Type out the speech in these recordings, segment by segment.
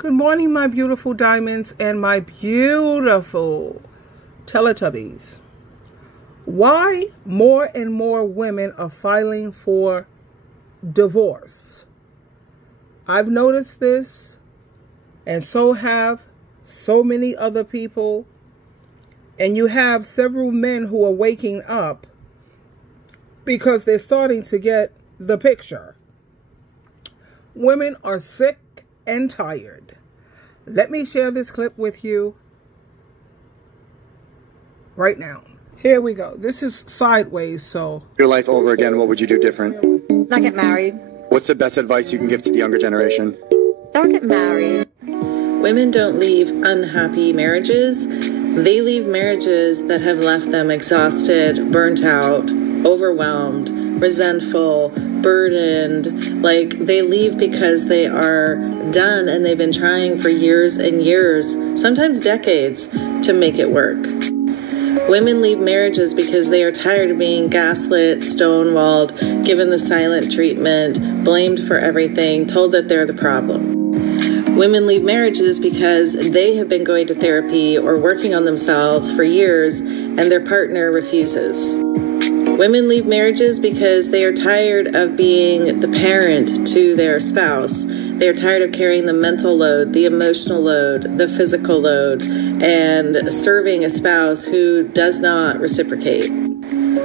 Good morning, my beautiful diamonds and my beautiful Teletubbies. Why more and more women are filing for divorce? I've noticed this, and so have so many other people. And you have several men who are waking up because they're starting to get the picture. Women are sick and tired. Let me share this clip with you right now. Here we go. This is sideways, so. Your life over again, what would you do different? Not get married. What's the best advice you can give to the younger generation? Don't get married. Women don't leave unhappy marriages. They leave marriages that have left them exhausted, burnt out, overwhelmed, resentful, burdened. Like, they leave because they are done and they've been trying for years and years, sometimes decades, to make it work. Women leave marriages because they are tired of being gaslit, stonewalled, given the silent treatment, blamed for everything, told that they're the problem. Women leave marriages because they have been going to therapy or working on themselves for years and their partner refuses. Women leave marriages because they are tired of being the parent to their spouse. They are tired of carrying the mental load, the emotional load, the physical load, and serving a spouse who does not reciprocate.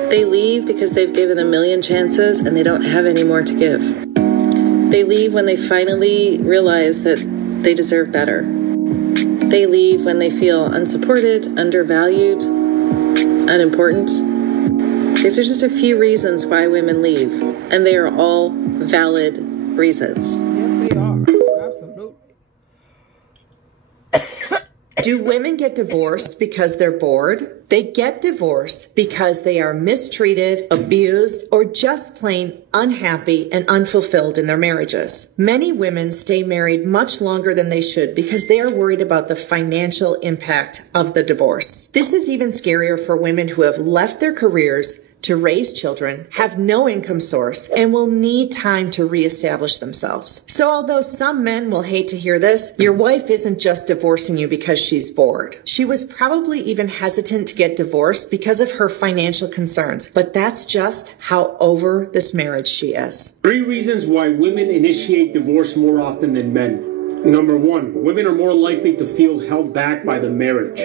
They leave because they've given a million chances and they don't have any more to give. They leave when they finally realize that they deserve better. They leave when they feel unsupported, undervalued, unimportant. These are just a few reasons why women leave, and they are all valid reasons. Yes, they are. Absolutely. Do women get divorced because they're bored? They get divorced because they are mistreated, abused, or just plain unhappy and unfulfilled in their marriages. Many women stay married much longer than they should because they are worried about the financial impact of the divorce. This is even scarier for women who have left their careers to raise children, have no income source, and will need time to reestablish themselves. So although some men will hate to hear this, your wife isn't just divorcing you because she's bored. She was probably even hesitant to get divorced because of her financial concerns, but that's just how over this marriage she is. 3 reasons why women initiate divorce more often than men. Number 1, women are more likely to feel held back by the marriage.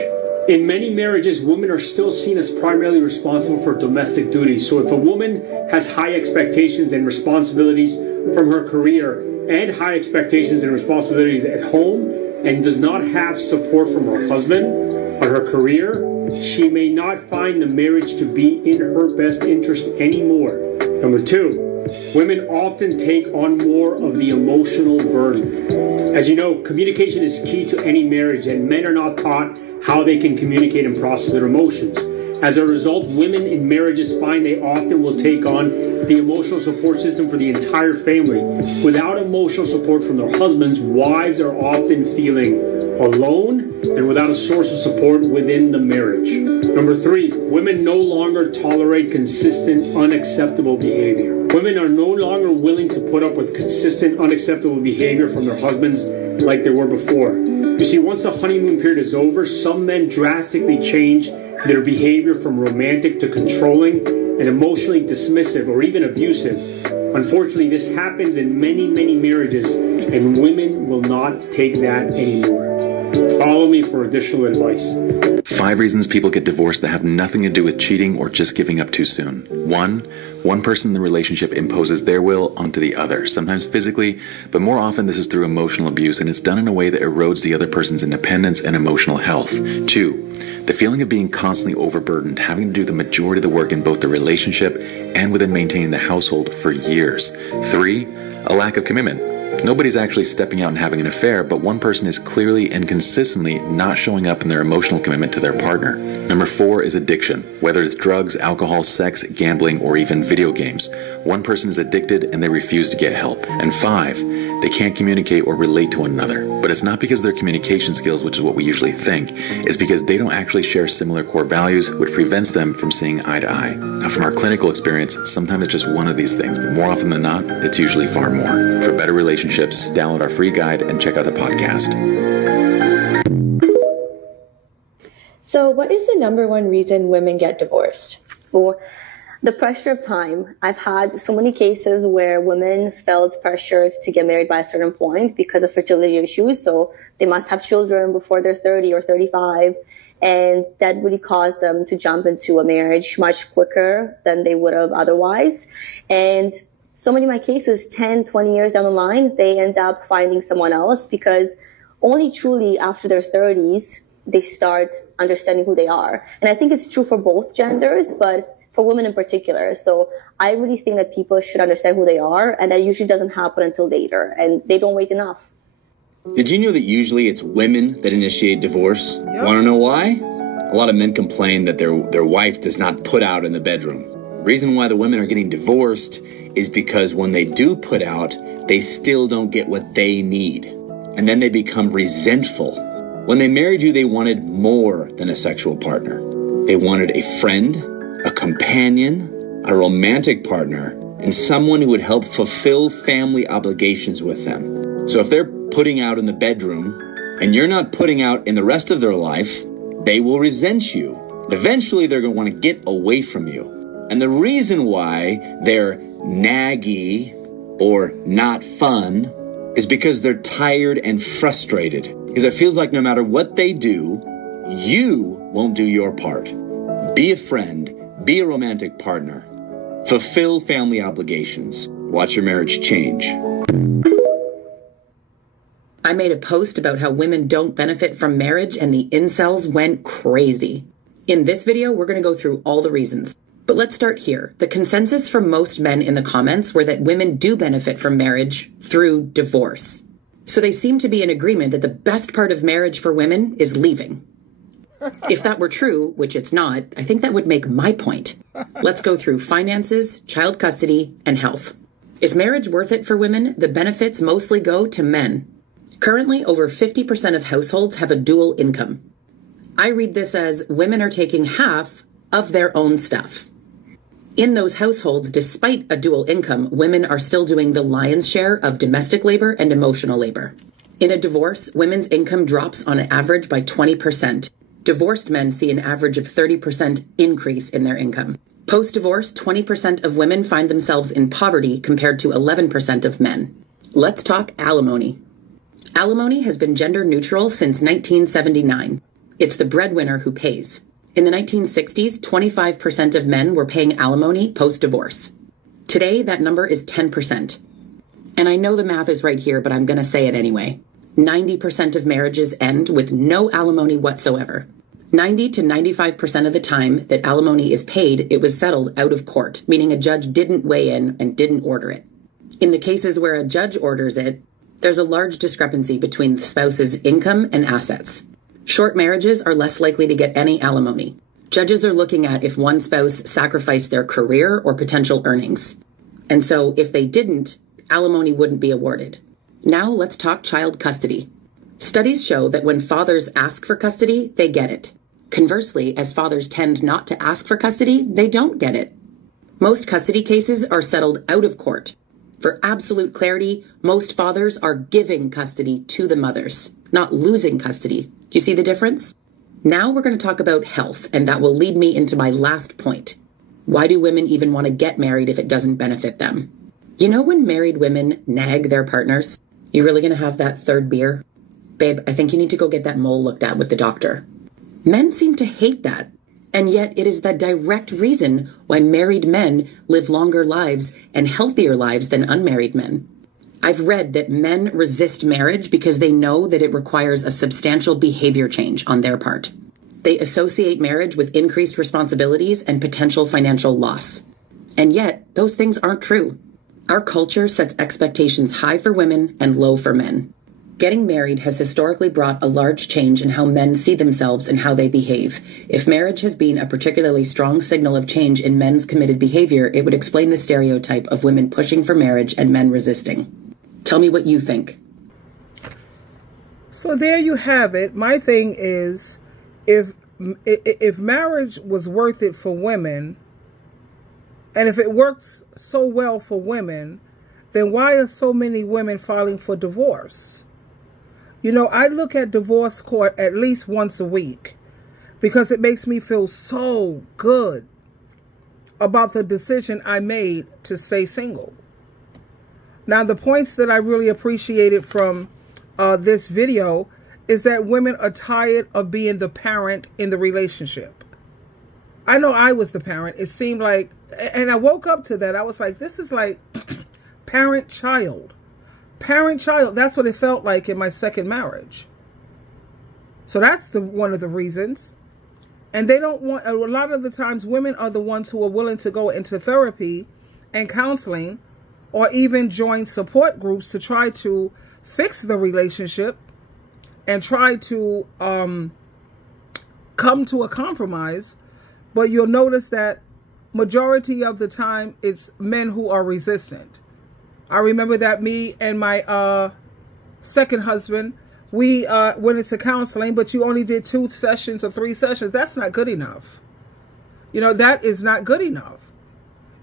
In many marriages, women are still seen as primarily responsible for domestic duties. So if a woman has high expectations and responsibilities from her career and high expectations and responsibilities at home and does not have support from her husband on her career, she may not find the marriage to be in her best interest anymore. Number 2, women often take on more of the emotional burden. As you know, communication is key to any marriage, and men are not taught how they can communicate and process their emotions. As a result, women in marriages find they often will take on the emotional support system for the entire family. Without emotional support from their husbands, wives are often feeling alone and without a source of support within the marriage. Number 3, women no longer tolerate consistent, unacceptable behavior. Women are no longer willing to put up with consistent, unacceptable behavior from their husbands like they were before. You see, once the honeymoon period is over, some men drastically change their behavior from romantic to controlling and emotionally dismissive or even abusive. Unfortunately, this happens in many, many marriages, and women will not take that anymore. Follow me for additional advice. 5 reasons people get divorced that have nothing to do with cheating or just giving up too soon. 1, one person in the relationship imposes their will onto the other, sometimes physically, but more often this is through emotional abuse, and it's done in a way that erodes the other person's independence and emotional health. 2, the feeling of being constantly overburdened, having to do the majority of the work in both the relationship and within maintaining the household for years. 3, a lack of commitment. Nobody's actually stepping out and having an affair, but one person is clearly and consistently not showing up in their emotional commitment to their partner. Number 4 is addiction, whether it's drugs, alcohol, sex, gambling, or even video games. One person is addicted and they refuse to get help. And 5, They can't communicate or relate to one another. But it's not because of their communication skills, which is what we usually think. It's because they don't actually share similar core values, which prevents them from seeing eye to eye. Now, from our clinical experience, sometimes it's just one of these things, but more often than not, it's usually far more. For better relationships, download our free guide and check out the podcast. So what is the number one reason women get divorced? Well, the pressure of time. I've had so many cases where women felt pressured to get married by a certain point because of fertility issues. So they must have children before they're 30 or 35. And that really caused them to jump into a marriage much quicker than they would have otherwise. And so many of my cases, 10, 20 years down the line, they end up finding someone else because only truly after their 30s, they start understanding who they are. And I think it's true for both genders, but for women in particular. So I really think that people should understand who they are, and that usually doesn't happen until later, and they don't wait enough. Did you know that usually it's women that initiate divorce? Yep. Want to know why? A lot of men complain that their wife does not put out in the bedroom. The reason why the women are getting divorced is because when they do put out, they still don't get what they need. And then they become resentful. When they married you, they wanted more than a sexual partner. They wanted a friend, a companion, a romantic partner, and someone who would help fulfill family obligations with them. So if they're putting out in the bedroom and you're not putting out in the rest of their life, they will resent you. And eventually they're going to want to get away from you. And the reason why they're naggy or not fun is because they're tired and frustrated. Because it feels like no matter what they do, you won't do your part. Be a friend. Be a romantic partner. Fulfill family obligations. Watch your marriage change. I made a post about how women don't benefit from marriage and the incels went crazy. In this video, we're going to go through all the reasons. But let's start here. The consensus from most men in the comments were that women do benefit from marriage through divorce. So they seem to be in agreement that the best part of marriage for women is leaving. If that were true, which it's not, I think that would make my point. Let's go through finances, child custody, and health. Is marriage worth it for women? The benefits mostly go to men. Currently, over 50% of households have a dual income. I read this as women are taking half of their own stuff. In those households, despite a dual income, women are still doing the lion's share of domestic labor and emotional labor. In a divorce, women's income drops on average by 20%. Divorced men see an average of 30% increase in their income. Post-divorce, 20% of women find themselves in poverty compared to 11% of men. Let's talk alimony. Alimony has been gender neutral since 1979. It's the breadwinner who pays. In the 1960s, 25% of men were paying alimony post-divorce. Today, that number is 10%. And I know the math is right here, but I'm going to say it anyway. 90% of marriages end with no alimony whatsoever. 90 to 95% of the time that alimony is paid, it was settled out of court, meaning a judge didn't weigh in and didn't order it. In the cases where a judge orders it, there's a large discrepancy between the spouse's income and assets. Short marriages are less likely to get any alimony. Judges are looking at if one spouse sacrificed their career or potential earnings. And so if they didn't, alimony wouldn't be awarded. Now let's talk child custody. Studies show that when fathers ask for custody, they get it. Conversely, as fathers tend not to ask for custody, they don't get it. Most custody cases are settled out of court. For absolute clarity, most fathers are giving custody to the mothers, not losing custody. Do you see the difference? Now we're going to talk about health, and that will lead me into my last point. Why do women even want to get married if it doesn't benefit them? You know when married women nag their partners? You really going to have that third beer? Babe, I think you need to go get that mole looked at with the doctor. Men seem to hate that. And yet it is the direct reason why married men live longer lives and healthier lives than unmarried men. I've read that men resist marriage because they know that it requires a substantial behavior change on their part. They associate marriage with increased responsibilities and potential financial loss. And yet, those things aren't true. Our culture sets expectations high for women and low for men. Getting married has historically brought a large change in how men see themselves and how they behave. If marriage has been a particularly strong signal of change in men's committed behavior, it would explain the stereotype of women pushing for marriage and men resisting. Tell me what you think. So there you have it. My thing is, if marriage was worth it for women, and if it works so well for women, then why are so many women filing for divorce? You know, I look at divorce court at least once a week because it makes me feel so good about the decision I made to stay single. Now, the points that I really appreciated from this video is that women are tired of being the parent in the relationship. I know I was the parent. It seemed like, and I woke up to that. I was like, this is like parent-child. Parent-child. That's what it felt like in my second marriage. So that's one of the reasons. And they don't want, a lot of the times women are the ones who are willing to go into therapy and counseling or even join support groups to try to fix the relationship and try to come to a compromise. But you'll notice that majority of the time it's men who are resistant. I remember that me and my second husband, we went into counseling, but you only did 2 sessions or 3 sessions. That's not good enough. You know, that is not good enough.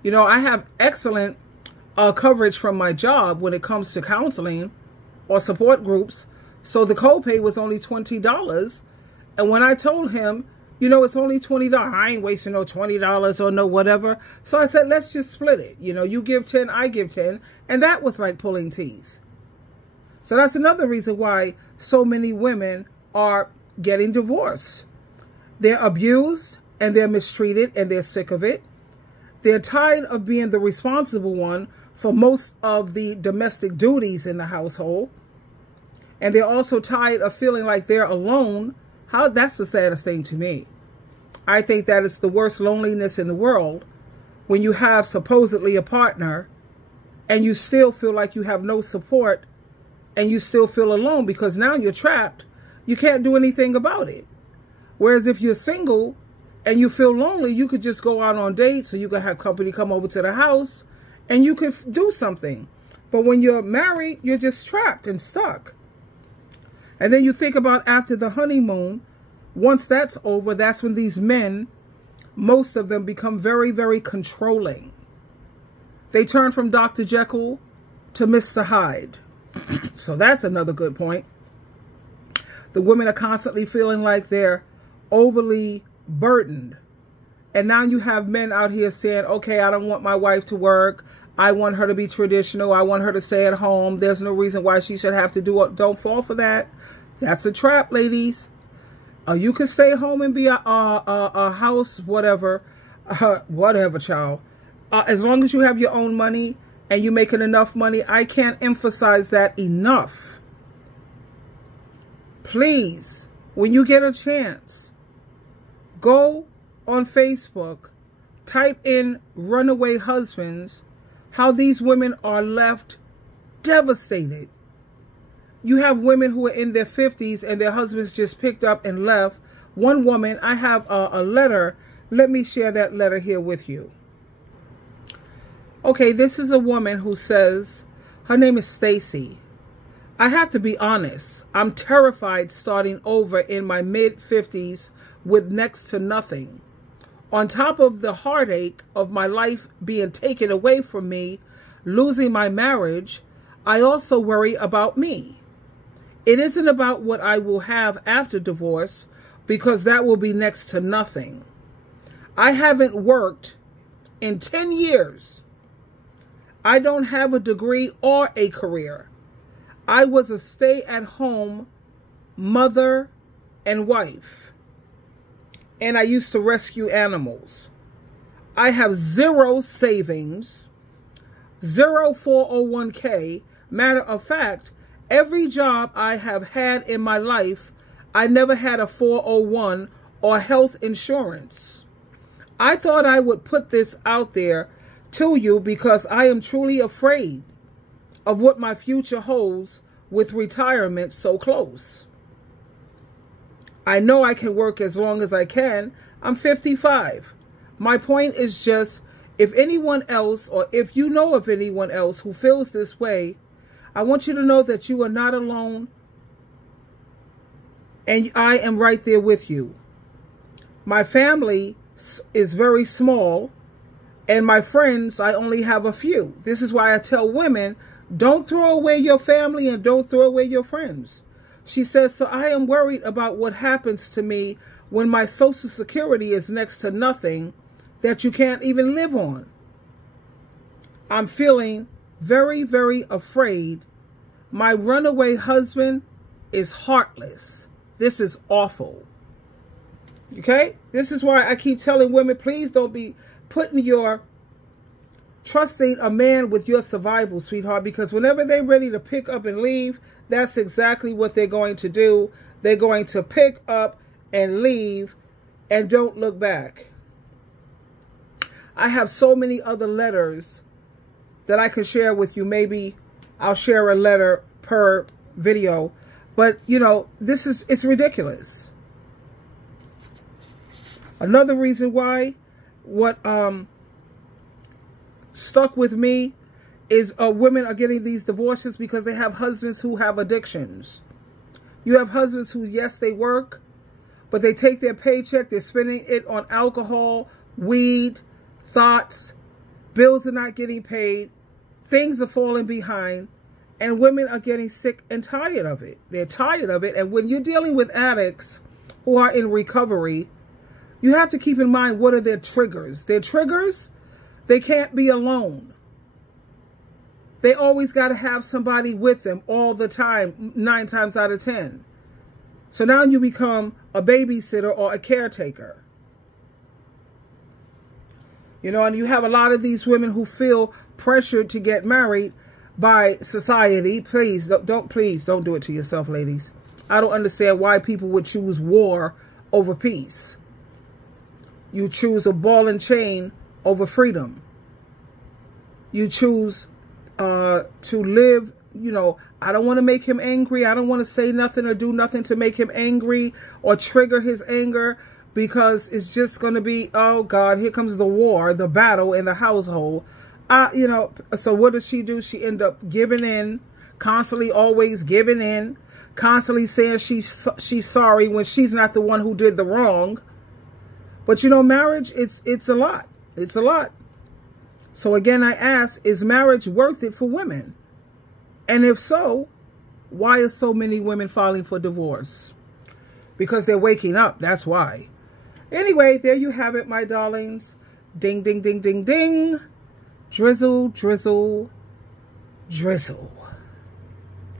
You know, I have excellent coverage from my job when it comes to counseling or support groups. So the copay was only $20. And when I told him, you know, it's only $20, I ain't wasting no $20 or no whatever. So I said, let's just split it. You know, you give 10, I give 10. And that was like pulling teeth. So that's another reason why so many women are getting divorced. They're abused and they're mistreated and they're sick of it. They're tired of being the responsible one for most of the domestic duties in the household. And they're also tired of feeling like they're alone. That's the saddest thing to me. I think that it's the worst loneliness in the world when you have supposedly a partner and you still feel like you have no support and you still feel alone because now you're trapped. You can't do anything about it. Whereas if you're single and you feel lonely, you could just go out on dates or you could have company come over to the house and you could do something. But when you're married, you're just trapped and stuck. And then you think about after the honeymoon, once that's over, that's when these men, most of them become very, very controlling. They turn from Dr. Jekyll to Mr. Hyde. So that's another good point. The women are constantly feeling like they're overly burdened. And now you have men out here saying, okay, I don't want my wife to work. I want her to be traditional. I want her to stay at home. There's no reason why she should have to do it. Don't fall for that. That's a trap, ladies. You can stay home and be a house, whatever, child. As long as you have your own money and you're making enough money, I can't emphasize that enough. Please, when you get a chance, go on Facebook, type in runaway husbands, how these women are left devastated. You have women who are in their 50s and their husbands just picked up and left. One woman, I have a letter. Let me share that letter here with you. Okay, this is a woman who says, her name is Stacy. I have to be honest. I'm terrified starting over in my mid-50s with next to nothing. On top of the heartache of my life being taken away from me, losing my marriage, I also worry about me. It isn't about what I will have after divorce, because that will be next to nothing. I haven't worked in 10 years. I don't have a degree or a career. I was a stay-at-home mother and wife. And I used to rescue animals. I have 0 savings, 0 401k. Matter of fact, every job I have had in my life, I never had a 401 or health insurance. I thought I would put this out there to you because I am truly afraid of what my future holds with retirement so close. I know I can work as long as I can. I'm 55. My point is just, if anyone else, or if you know of anyone else who feels this way, I want you to know that you are not alone, and I am right there with you. My family is very small, and my friends, I only have a few. This is why I tell women, don't throw away your family and don't throw away your friends. She says, so I am worried about what happens to me when my Social Security is next to nothing that you can't even live on. I'm feeling very, very afraid. My runaway husband is heartless. This is awful. Okay? This is why I keep telling women, please don't be putting your trusting a man with your survival, sweetheart, because whenever they're ready to pick up and leave, that's exactly what they're going to do. They're going to pick up and leave and don't look back. I have so many other letters that I could share with you. Maybe I'll share a letter per video. But, you know, it's ridiculous. Another reason why what stuck with me is women are getting these divorces because they have husbands who have addictions. You have husbands who, yes, they work, but they take their paycheck, they're spending it on alcohol, weed, thoughts, bills are not getting paid, things are falling behind, and women are getting sick and tired of it. They're tired of it, and when you're dealing with addicts who are in recovery, you have to keep in mind what are their triggers. Their triggers, they can't be alone. They always got to have somebody with them all the time, 9 times out of 10. So now you become a babysitter or a caretaker. You know, and you have a lot of these women who feel pressured to get married by society. Please don't do it to yourself, ladies. I don't understand why people would choose war over peace. You choose a ball and chain over freedom. You choose to live, you know, I don't want to make him angry. I don't want to say nothing or do nothing to make him angry or trigger his anger, because it's just going to be, oh God, here comes the war, the battle in the household. You know, so what does she do? She end up giving in, constantly always giving in, constantly saying she's sorry when she's not the one who did the wrong. But you know, marriage, it's a lot. It's a lot. So again, I ask, is marriage worth it for women? And if so, why are so many women filing for divorce? Because they're waking up, that's why. Anyway, there you have it, my darlings. Ding, ding, ding, ding, ding. Drizzle, drizzle, drizzle.